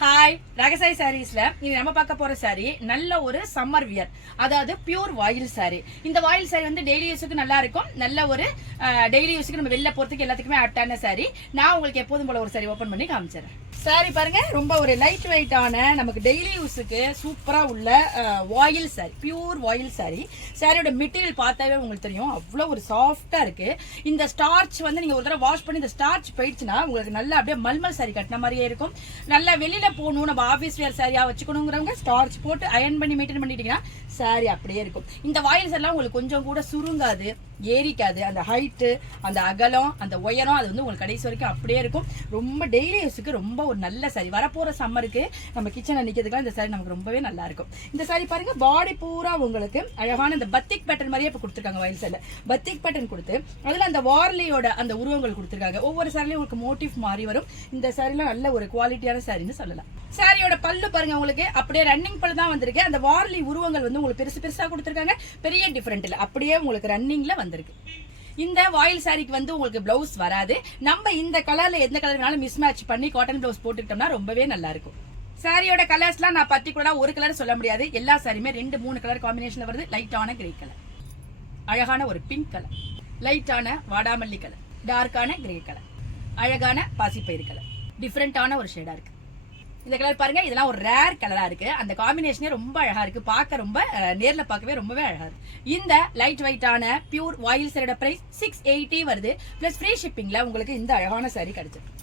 Hi ரகசாய் சாரீஸ்ல இது நம்ம பார்க்க போற சாரி நல்ல ஒரு சம்மர் வியர், அதாவது பியூர் வாயில் சாரி. இந்த வாயில் சாரி வந்து டெய்லி யூஸுக்கு நல்லா இருக்கும். நல்ல ஒரு டெய்லி யூஸுக்கு நம்ம வெளில போறதுக்கு எல்லாத்துக்குமே ஆப்டான சாரி. நான் உங்களுக்கு எப்போதும் போல ஒரு சாரி ஓபன் பண்ணி காமிச்சிடறேன். சாரி பாருங்க, ரொம்ப ஒரு லைட் வெயிட்டான நமக்கு டெய்லி யூஸுக்கு சூப்பரா உள்ள வாயில் சாரி, பியூர் வாயில் சாரி. சாரியோட மெட்டீரியல் பார்த்தாவே உங்களுக்கு தெரியும், அவ்வளவு ஒரு சாஃப்டா இருக்கு. இந்த ஸ்டார்ச் வந்து நீங்க ஒரு தடவை வாஷ் பண்ணி இந்த ஸ்டார்ச் போயிடுச்சுன்னா உங்களுக்கு நல்லா அப்படியே மல்மல் சாரி கட்டின மாதிரியே இருக்கும். நல்லா வெளியில போகணும், நம்ம ஆபீஸ் வேர் சாரியா வச்சுக்கணுங்கிறவங்க ஸ்டார்ச் போட்டு அயன் பண்ணி மெயின்டைன் பண்ணிட்டீங்கன்னா சாரி அப்படியே இருக்கும். இந்த வாயில் சாரி உங்களுக்கு கொஞ்சம் கூட சுருங்காது, ஏறிக்காது. அந்த ஹைட்டு, அந்த அகலம், அந்த உயரம், அது வந்து உங்களுக்கு கடைசி வரைக்கும் அப்படியே இருக்கும். ரொம்ப டெய்லி யூஸுக்கு ரொம்ப ஒரு நல்ல சாரி. வரப்போற சம்மருக்கு நம்ம கிச்சன்ல நிக்கிறதுக்கு இந்த சாரி நமக்கு ரொம்பவே நல்லா இருக்கும். இந்த சாரி பாருங்க, பாடி பூரா உங்களுக்கு அழகான இந்த பத்திக் பேட்டர்ன் மாதிரியே இப்ப கொடுத்துருக்காங்க. வாயில் சாரில பத்திக் பேட்டர்ன் கொடுத்து அதுல அந்த வார்லியோட அந்த உருவங்கள் கொடுத்துருக்காங்க. ஒவ்வொரு சாரிலையும் உங்களுக்கு மோட்டிவ் மாறி வரும். இந்த சாரில நல்ல ஒரு குவாலிட்டியான சாரின்னு சொல்லலாம். சாரியோட பல்லு பாருங்க, உங்களுக்கு அப்படியே ரன்னிங் பல்லு தான் வந்திருக்கு. அந்த வார்லி உருவங்கள் வந்து உங்களுக்கு பெருசு பெருசா கொடுத்துருக்காங்க. பெரிய டிஃபரெண்ட் இல்ல, அப்படியே உங்களுக்கு ரன்னிங்ல வந்திருக்கு. இந்த வாயில் சாரிக்கு வந்து உங்களுக்கு பிளவுஸ் வராது. நம்ம இந்த கலர்ல எந்த கலர் வேணாலும் மிஸ் மேட்ச் பண்ணி காட்டன் பிளவுஸ் போட்டுக்கிட்டோம்னா ரொம்பவே நல்லா இருக்கும். சாரியோட கலர்ஸ்லாம் நான் பர்டிகுலரா ஒரு கலர் சொல்ல முடியாது. எல்லா சாரியுமே 2-3 கலர் காம்பினேஷன்ல வருது. லைட்டான கிரே கலர், அழகான ஒரு பிங்க் கலர், லைட்டான வாடாமல்லி கலர், டார்க்கான கிரே கலர், அழகான பாசிப்பயிறு கலர், டிஃபரெண்டான ஒரு ஷேடா இருக்கு. இந்த கலர் பாருங்க, இதெல்லாம் ஒரு ரேர் கலரா இருக்கு. அந்த காம்பினேஷனே ரொம்ப அழகா இருக்கு. பார்க்க ரொம்ப நேர்ல பார்க்கவே ரொம்பவே அழகா இருக்கு. இந்த லைட் வெயிட்டான பியூர் வாயில் சாரியோட பிரைஸ் 680 வருது. பிளஸ் ஃப்ரீ ஷிப்பிங்ல உங்களுக்கு இந்த அழகான சாரி கிடைச்சிருக்கு.